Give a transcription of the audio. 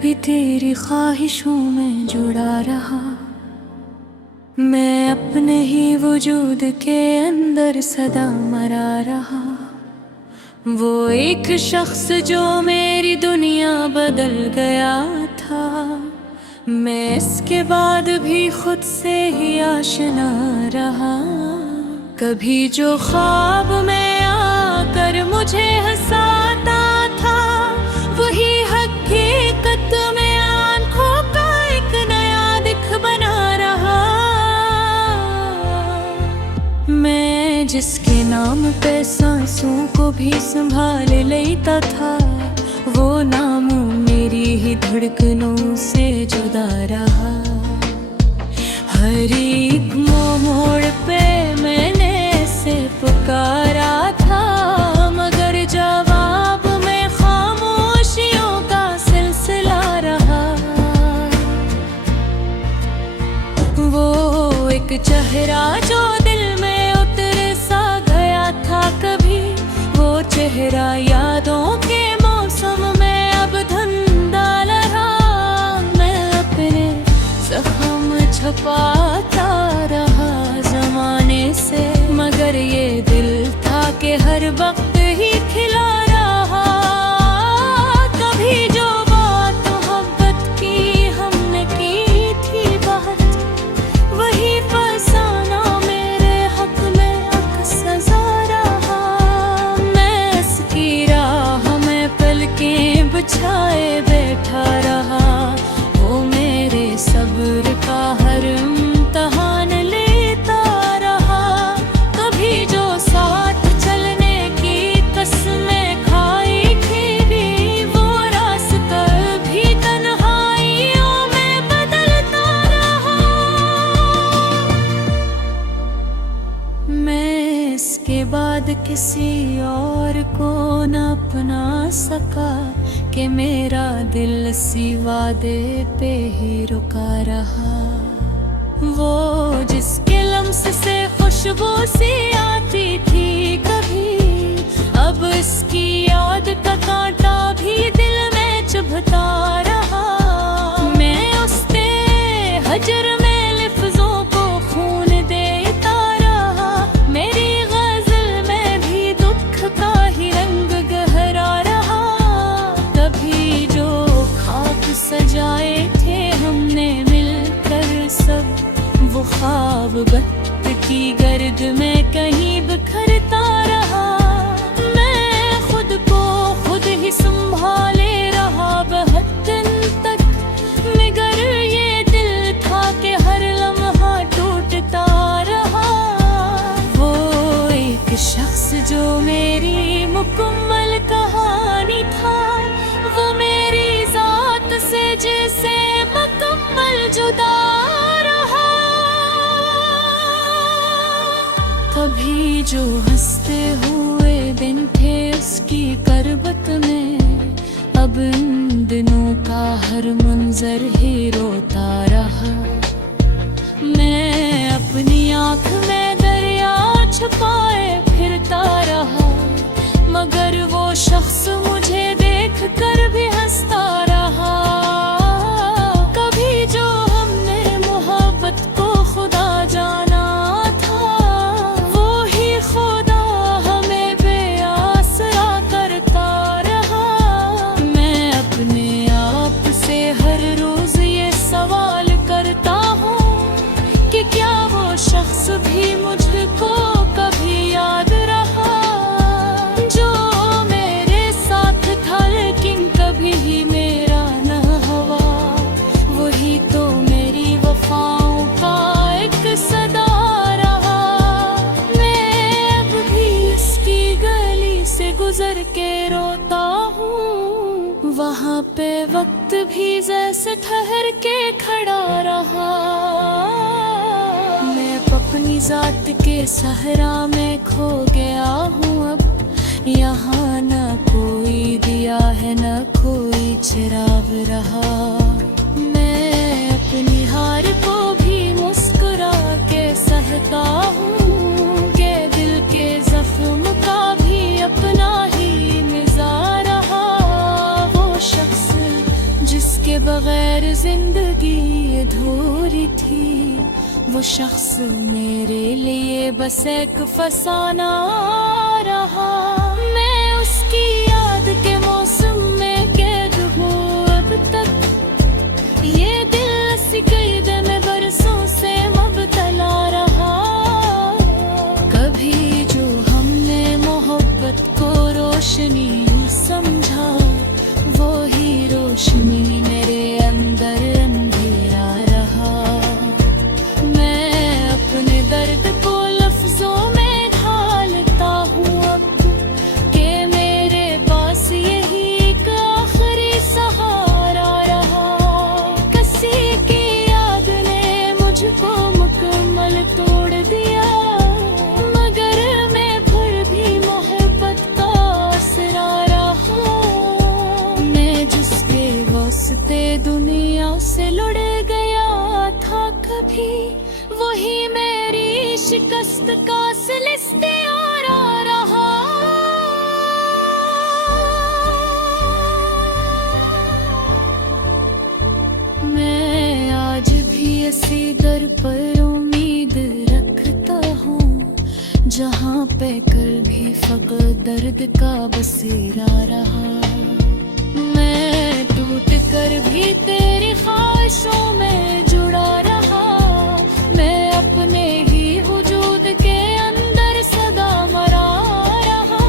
भी तेरी ख्वाहिशों में जुड़ा रहा। मैं अपने ही वजूद के अंदर सदा मरा रहा। वो एक शख्स जो मेरी दुनिया बदल गया था, मैं इसके बाद भी खुद से ही आशना रहा। कभी जो ख्वाब में आकर मुझे हंसाता था, वही हकीकत में आंखों का एक नया दिख बना रहा। मैं जिसके नाम पे सांसों को भी संभाल लेता था, वो नाम मेरी ही धड़कनों से जुदा रहा। हर एक मोड़ पे मैंने से पुकारा था, मगर जवाब में खामोशियों का सिलसिला रहा। वो एक चेहरा जो दिल में उतर सा गया था कभी, वो चेहरा यादों के मौसम में अब धंधा रहा। मैं अपने जख्म छुपाता रहा जमाने से, मगर ये दिल था कि हर वक्त ही खिला रहा। कभी जो बात मोहब्बत की हमने की थी बात, वही फसाना मेरे हक में अब सजा रहा। मैं इसकी राह में पलकें बिछाए बैठा रहा। वो मेरे सब्र का हर इम्तिहान लेता रहा। कभी जो साथ चलने की कसमें खाई थी भी, वो रास्ता भी तन्हाइयों में बदलता रहा। मैं इसके बाद किसी और को न अपना सका, कि मेरा दिल इसी वादे पे ही रुका रहा। वो जिसके लम्स से खुशबू सी आती थी कभी, अब इसकी याद का कांटा भी दिल में चुभता रहा। मैं उसके हजर में लिफ्ज़ों को खून देता रहा। मेरी गज़ल में भी दुख का ही रंग गहरा रहा। कभी जो खाक सजाए थे हमने मिलकर सब, वो ख्वाब वक्त की गर्द में कहीं बिखरता रहा। मैं खुद को खुद ही संभाले रहा बहुत दिन तक, मगर ये दिल था कि हर लम्हा टूटता रहा। वो एक शख्स जो मेरी मुकम्मल कहानी था, वो मेरी जात से जैसे मुकम्मल जुदा रहा। कभी जो हंसते हुए दिन थे उसकी करबत में, अब इन दिनों का हर मंजर ही रोता रहा। मैं अपनी आँख में दरिया छुपाए फिरता रहा, मगर वो शख्स मुझे देख कर भी हंसता रहा। कभी जो हमने मोहब्बत को खुदा जाना था, वो ही खुदा हमें बेआसरा करता रहा। मैं अपने आप से हर रोज ये सवाल करता हूँ कि क्या वो शख्स भी मुझको कभी याद रहा, जो मेरे साथ था लेकिन कभी ही मेरा न हुआ। वही तो मेरी वफाओं का एक सदा रहा। मैं अब भी इसकी गली से गुजर के रोता हूँ, वहाँ पे वक्त भी जैसे ठहर के खड़ा रहा। मैं अपनी जात के सहरा में खो गया हूँ अब, यहाँ न कोई दिया है न कोई चिराग रहा। मैं अपनी हार को भी मुस्कुरा के सहता हूँ, के दिल के जख्म का भी अपना ही मिज़ा रहा। वो शख्स जिसके अधूरी थी। वो शख्स मेरे लिए बस एक फसाना रहा। मैं उसकी याद के मौसम में कैद हूँ अब तक। ये दिल ऐसी कैद में बरसों से मुबतला रहा। कभी जो हमने मोहब्बत को रोशनी समझा, वो ही रोशनी मेरे अंदर अंधेरा रहा। मैं अपने दर्द को लफ्जों में ढालता हूँ अब कि मेरे पास यही एक आखिरी सहारा रहा। किसी की याद ने मुझको मुकम्मल तोड़ दिया, मगर मैं फिर भी मोहब्बत का आसरा रहा। मैं जिसके वास्ते दुनिया से लुढ़ गया था कभी, वही मेरी शिकस्त का सिलसिला रहा। मैं आज भी इसी दर पर उम्मीद रखता हूँ, जहाँ पे कल भी फक़्र दर्द का बसेरा रहा। मैं टूट कर भी तेरी ख्वाहिशों में जुड़ा रहा। मैं अपने ही वजूद के अंदर सदा मरा रहा।